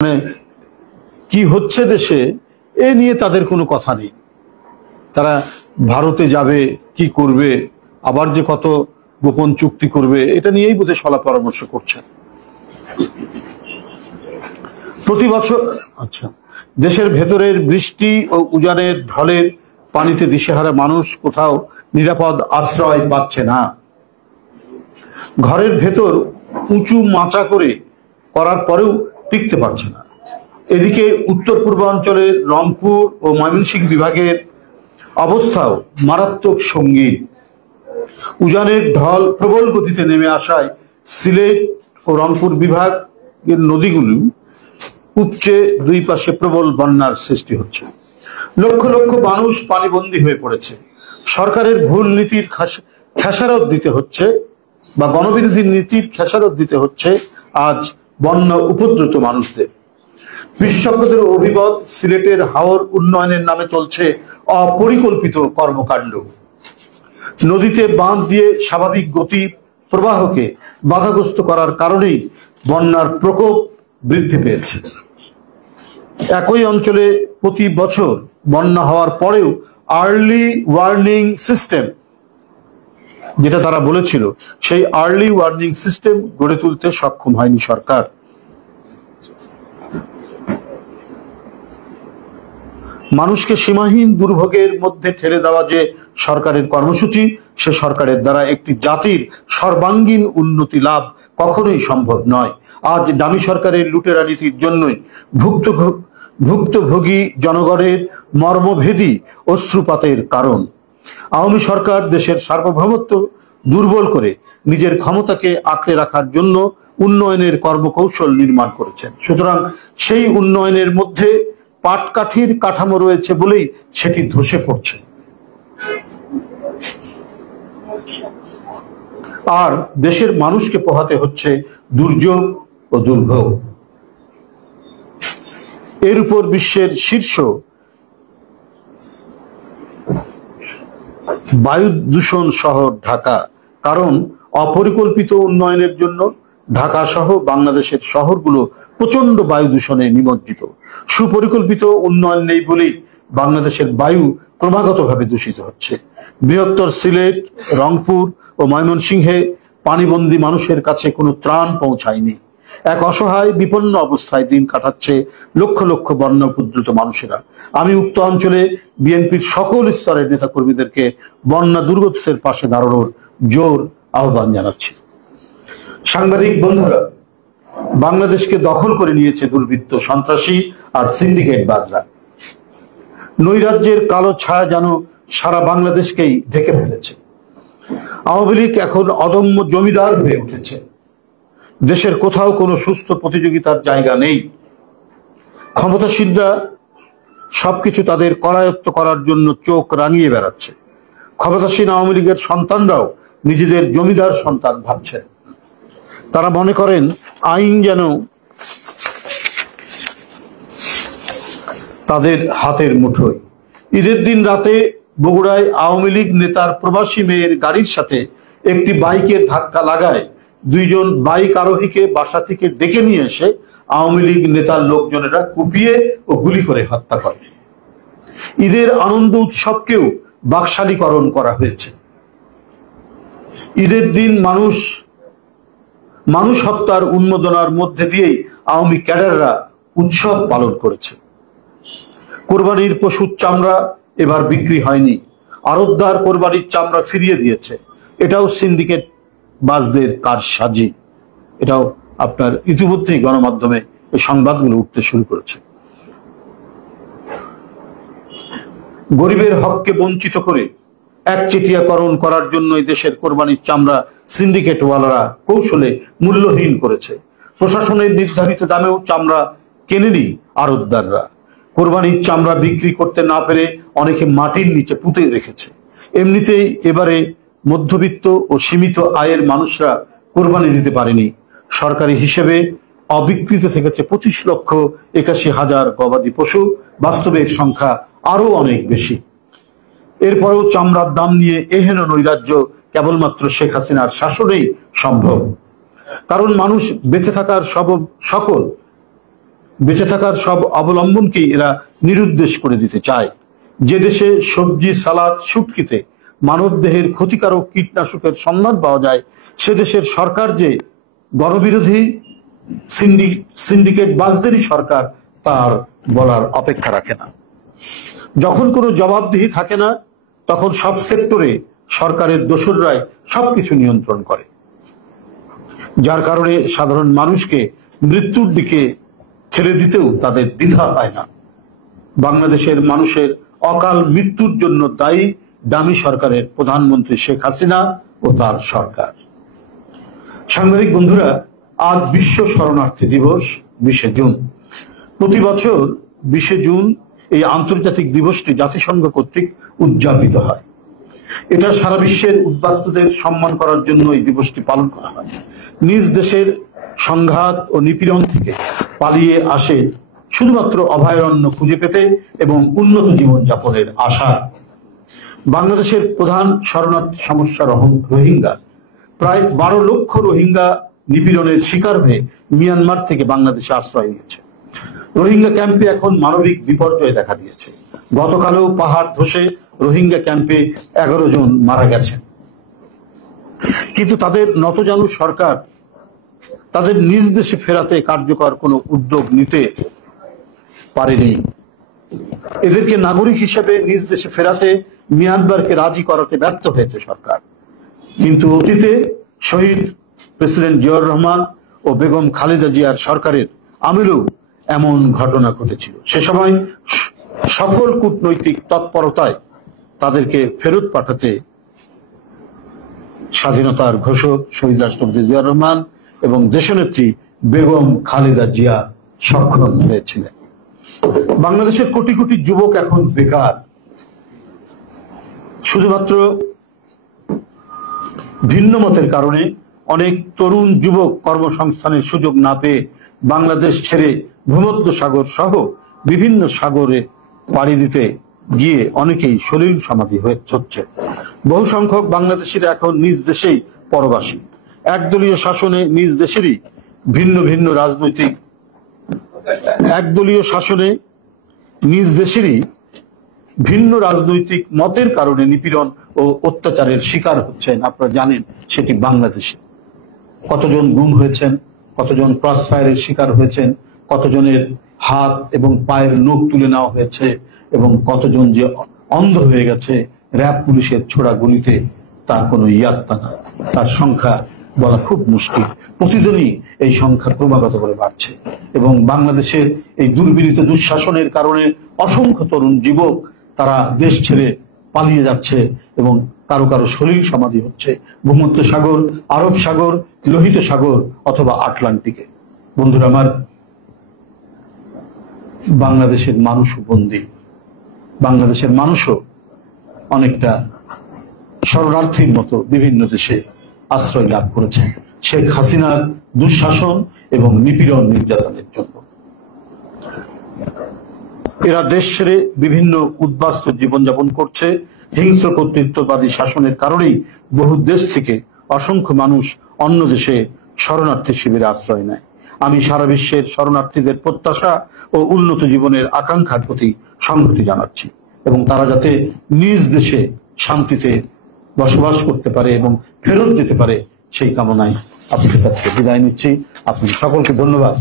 মানে কি হচ্ছে দেশে এ নিয়ে তাদের কোনো কথা নেই। তারা ভারতে যাবে, কি করবে, আবার যে কত গোপন চুক্তি করবে, এটা নিয়েই বোধহয় সলা পরামর্শ করছেন প্রতি বছর। আচ্ছা, দেশের ভেতরের বৃষ্টি ও উজানের ঢলের পানিতে দিশেহারা মানুষ কোথাও নিরাপদ আশ্রয় পাচ্ছে না। ঘরের ভেতর উঁচু মাচা করার পরেও টিকতে পারছে না। এদিকে উত্তর পূর্বাঞ্চলের রংপুর ও ময়মনসিংহ বিভাগের অবস্থাও মারাত্মক সঙ্গীন। উজানের ঢল প্রবল গতিতে নেমে আসায় সিলেট ও রংপুর বিভাগের নদীগুলি উপচে দুই পাশে প্রবল বন্যার সৃষ্টি হচ্ছে। লক্ষ লক্ষ মানুষ পানিবন্দী হয়ে পড়েছে। সরকারের ভুল নীতির খেসারত দিতে হচ্ছে বা গণবিরোধী নীতির খেসারত দিতে হচ্ছে আজ বন্যা উপদ্রুত মানুষদের। বিশেষজ্ঞদের অভিমত, সিলেটের হাওর উন্নয়নের নামে চলছে অপরিকল্পিত কর্মকাণ্ড। নদীতে বাঁধ দিয়ে স্বাভাবিক গতি প্রবাহকে বাধাগ্রস্ত করার কারণেই বন্যার প্রকোপ বৃদ্ধি পেয়েছে। একই অঞ্চলে প্রতি বছর বন্যা হওয়ার পরেও আর্লি ওয়ার্নিং সিস্টেম, যেটা তারা বলেছিল, সেই আর্লি ওয়ার্নিং সিস্টেম গড়ে তুলতে সক্ষম হয়নি সরকার। মানুষকে সীমাহীন দুর্ভোগের মধ্যে ঠেলে দেওয়া যে সরকারের কর্মসূচি, সে সরকারের দ্বারা একটি জাতির সর্বাঙ্গীন উন্নতি লাভ কখনোই সম্ভব নয়। আজ দামি সরকারের লুটেরা নীতির জন্যই ভুক্তভোগী জনগণের মর্মভেদী অশ্রুপাতের কারণ। আওয়ামী সরকার দেশের সার্বভৌমত্ব দুর্বল করে নিজের ক্ষমতাকে আঁকড়ে রাখার জন্য উন্নয়নের কর্মকৌশল নির্মাণ করেছেন। সুতরাং সেই উন্নয়নের মধ্যে পাটকাঠির কাঠামো রয়েছে বলেই সেটি ধসে পড়ছে। আর দেশের মানুষকে পোহাতে হচ্ছে দুর্যোগ ও দুর্ভোগ। এর উপর বিশ্বের শীর্ষ বায়ু দূষণ শহর ঢাকা। কারণ অপরিকল্পিত উন্নয়নের জন্য ঢাকা সহ বাংলাদেশের শহরগুলো প্রচন্ড বায়ু দূষণে নিমজ্জিত। সুপরিকল্পিত উন্নয়ন নেই বলেই বাংলাদেশের বায়ু ক্রমাগতভাবে দূষিত হচ্ছে। বৃহত্তর সিলেট, রংপুর ও ময়মনসিংহে পানিবন্দী মানুষের কাছে কোনো ত্রাণ পৌঁছায়নি। এক অসহায় বিপন্ন অবস্থায় দিন কাটাচ্ছে লক্ষ লক্ষ বন্যা উপদ্রুত মানুষেরা। আমি উক্ত অঞ্চলে বিএনপির সকল স্তরের নেতাকর্মীদেরকে বন্যা দুর্গতদের পাশে দাঁড়ানোর জোর আহ্বান জানাচ্ছি। সাংবাদিক বন্ধুরা, বাংলাদেশকে দখল করে নিয়েছে দুর্বৃত্ত, সন্ত্রাসী আর সিন্ডিকেট বাজরা। নৈরাজ্যের কালো ছায়া যেন সারা বাংলাদেশকেই ঢেকে ফেলেছে। আওয়ামী লীগ এখন অদম্য জমিদার হয়ে উঠেছে। দেশের কোথাও কোনো সুস্থ প্রতিযোগিতার জায়গা নেই। ক্ষমতাসীনরা সবকিছু তাদের করায়ত্ত করার জন্য চোখ রাঙিয়ে বেড়াচ্ছে। ক্ষমতাসীন আওয়ামী লীগের সন্তানরাও নিজেদের জমিদার সন্তান ভাবছেন। তারা মনে করেন আইন যেন তাদের হাতের মুঠোয়। ঈদের দিন রাতে বগুড়ায় আওয়ামী লীগ নেতার প্রবাসী মেয়ের গাড়ির সাথে একটি বাইকের ধাক্কা লাগায় দুইজন বাইক আরোহীকে বাসা থেকে ডেকে নিয়ে এসে আওয়ামী লীগ নেতার লোকজনেরা কুপিয়ে ও গুলি করে হত্যা করে। ঈদের আনন্দ উৎসবকেও বাকশালীকরণ করা হয়েছে। ঈদের দিন মানুষ হত্যার উন্মোদনার মধ্যে দিয়েই আওয়ামী ক্যাডাররা উৎসব পালন করেছে। কোরবানির পশুর চামড়া এবার বিক্রি হয়নি। আড়তদার কোরবানির চামড়া ফিরিয়ে দিয়েছে। এটাও সিন্ডিকেট বাজদের কারসাজি। এটাও আপনার ইতিমধ্যেই গণমাধ্যমে এই সংবাদগুলো উঠতে শুরু করেছে। গরিবের হককে বঞ্চিত করে একচেটিয়াকরণ করার জন্যই দেশের কোরবানির চামড়া সিন্ডিকেটওয়ালারা কৌশলে মূল্যহীন করেছে। প্রশাসনের নির্ধারিত দামেও চামড়া কেনেনি আড়তদাররা। কোরবানির চামড়া বিক্রি করতে না পেরে অনেকে মাটির নিচে পুঁতে রেখেছে। এমনিতেই এবারে মধ্যবিত্ত ও সীমিত আয়ের মানুষরা কোরবানি দিতে পারেনি। সরকারি হিসেবে অবিকৃত থেকেছে 25,81,000 গবাদি পশু। বাস্তবে এর সংখ্যা আরো অনেক বেশি। এরপরেও চামড়ার দাম নিয়ে এহেন নৈরাজ্য কেবলমাত্র শেখ হাসিনার শাসনেই সম্ভব। কারণ মানুষ বেঁচে থাকার সকল বেঁচে থাকার সব অবলম্বনকেই এরা নিরুদ্দেশ করে দিতে চায়। যে দেশে সবজি, সালাদ, শুটকিতে মানবদেহের ক্ষতিকারক কীটনাশকের সন্ধান পাওয়া যায়, সে দেশের সরকার যে গণবিরোধী সিন্ডিকেট বাজদেরই সরকার, তার বলার অপেক্ষা রাখে না। যখন কোনো জবাবদিহি থাকে না, তখন সব সেক্টরে সরকারের দোসররাই সবকিছু নিয়ন্ত্রণ করে, যার কারণে সাধারণ মানুষকে মৃত্যুর দিকে ঠেলে দিতেও তাদের দ্বিধা হয় না। বাংলাদেশের মানুষের অকাল মৃত্যুর জন্য দায়ী দামি সরকারের প্রধানমন্ত্রী শেখ হাসিনা ও তার সরকার। সাংবাদিক বন্ধুরা, আজ বিশ্ব শরণার্থী দিবস 20শে জুন। প্রতি বছর 20শে জুন এই আন্তর্জাতিক দিবসটি জাতিসংঘ কর্তৃক উদযাপিত হয়। এটা সারা বিশ্বের উদ্বাস্তুদের সম্মান করার জন্য এই দিবসটি পালন করা হয়। নিজ দেশের সংঘাত ও নিপীড়ন থেকে পালিয়ে আসে শুধুমাত্র অভয়ারণ্য খুঁজে পেতে এবং উন্নত জীবনযাপনের আশা। বাংলাদেশের প্রধান শরণার্থী সমস্যা রোহিঙ্গা। প্রায় 12 লক্ষ রোহিঙ্গা নিপীড়নের শিকার হয়ে মিয়ানমার থেকে বাংলাদেশে আশ্রয় নিয়েছে। রোহিঙ্গা ক্যাম্পে এখন মানবিক বিপর্যয় দেখা দিয়েছে। গতকালও পাহাড় ধসে রোহিঙ্গা ক্যাম্পে 11 জন মারা গেছেন। কিন্তু তাদের নতজানু সরকার তাদের নিজ দেশে ফেরাতে কার্যকর কোনো উদ্যোগ নিতে পারেনি। এদেরকে নাগরিক হিসেবে নিজ দেশে ফেরাতে মিয়ানমারকে রাজি করাতে ব্যর্থ হয়েছে সরকার। কিন্তু অতীতে শহীদ প্রেসিডেন্ট জিয়াউর রহমান ও বেগম খালেদা জিয়ার সরকারের আমলেও এমন ঘটনা ঘটেছিল। সে সময় সফল কূটনৈতিক তৎপরতায় তাদেরকে ফেরত পাঠাতে স্বাধীনতার ঘোষক শহীদ রাষ্ট্রপতি জিয়াউর রহমান এবং দেশনেত্রী বেগম খালেদা জিয়া সক্ষম হয়েছিলেন। বাংলাদেশের কোটি কোটি যুবক এখন বেকার। শুধুমাত্র ভিন্ন মতের কারণে অনেক তরুণ যুবক কর্মসংস্থানের সুযোগ না পেয়ে বাংলাদেশ ছেড়ে ভূমধ্য সাগর সহ বিভিন্ন সাগরে পাড়ি দিতে গিয়ে অনেকেই সলিল সমাধি হচ্ছে। বহু সংখ্যক বাংলাদেশিরা এখন নিজ দেশেই পরবাসী। একদলীয় শাসনে নিজ দেশেরই ভিন্ন ভিন্ন রাজনৈতিক ভিন্ন রাজনৈতিক মতের কারণে নিপীড়ন ও অত্যাচারের শিকার হচ্ছেন। আপনারা জানেন সেটি বাংলাদেশে কতজন গুম হয়েছেন, কতজন ক্রস ফায়ারের শিকার হয়েছেন, কতজনের হাত এবং পায়ের নখ তুলে নেওয়া হয়েছে এবং কতজন যে অন্ধ হয়ে গেছে র্যাব পুলিশের ছোড়া গুলিতে, তার কোনো ইয়াত্তা নাই। তার সংখ্যা বলা খুব মুশকিল। প্রতিদিনই এই সংখ্যা ক্রমাগত করে বাড়ছে এবং বাংলাদেশের এই দুর্বিনীত দুঃশাসনের কারণে অসংখ্য তরুণ যুবক তারা দেশ ছেড়ে পালিয়ে যাচ্ছে এবং কারো কারো সলিল সমাধি হচ্ছে ভূমধ্য সাগর, আরব সাগর, লোহিত সাগর অথবা আটলান্টিকে। বন্ধুরা আমার, বাংলাদেশের মানুষও বন্দী। বাংলাদেশের মানুষও অনেকটা শরণার্থীর মতো বিভিন্ন দেশে আশ্রয় লাভ করেছে শেখ হাসিনার দুঃশাসন এবং নিপীড়ন নির্যাতনের জন্য। এরা দেশ ছেড়ে বিভিন্ন উদ্বাস্তু জীবনযাপন করছে। হিংস্র কর্তৃত্ববাদী শাসনের কারণেই বহু দেশ থেকে অসংখ্য মানুষ অন্য দেশে শরণার্থী শিবিরে আশ্রয় নেয়। আমি সারা বিশ্বের শরণার্থীদের প্রত্যাশা ও উন্নত জীবনের আকাঙ্ক্ষার প্রতি সংহতি জানাচ্ছি এবং তারা যাতে নিজ দেশে শান্তিতে বসবাস করতে পারে এবং ফেরত যেতে পারে সেই কামনায় আপনাদের কাছে বিদায় নিচ্ছি। আপনাদের সকলকে ধন্যবাদ।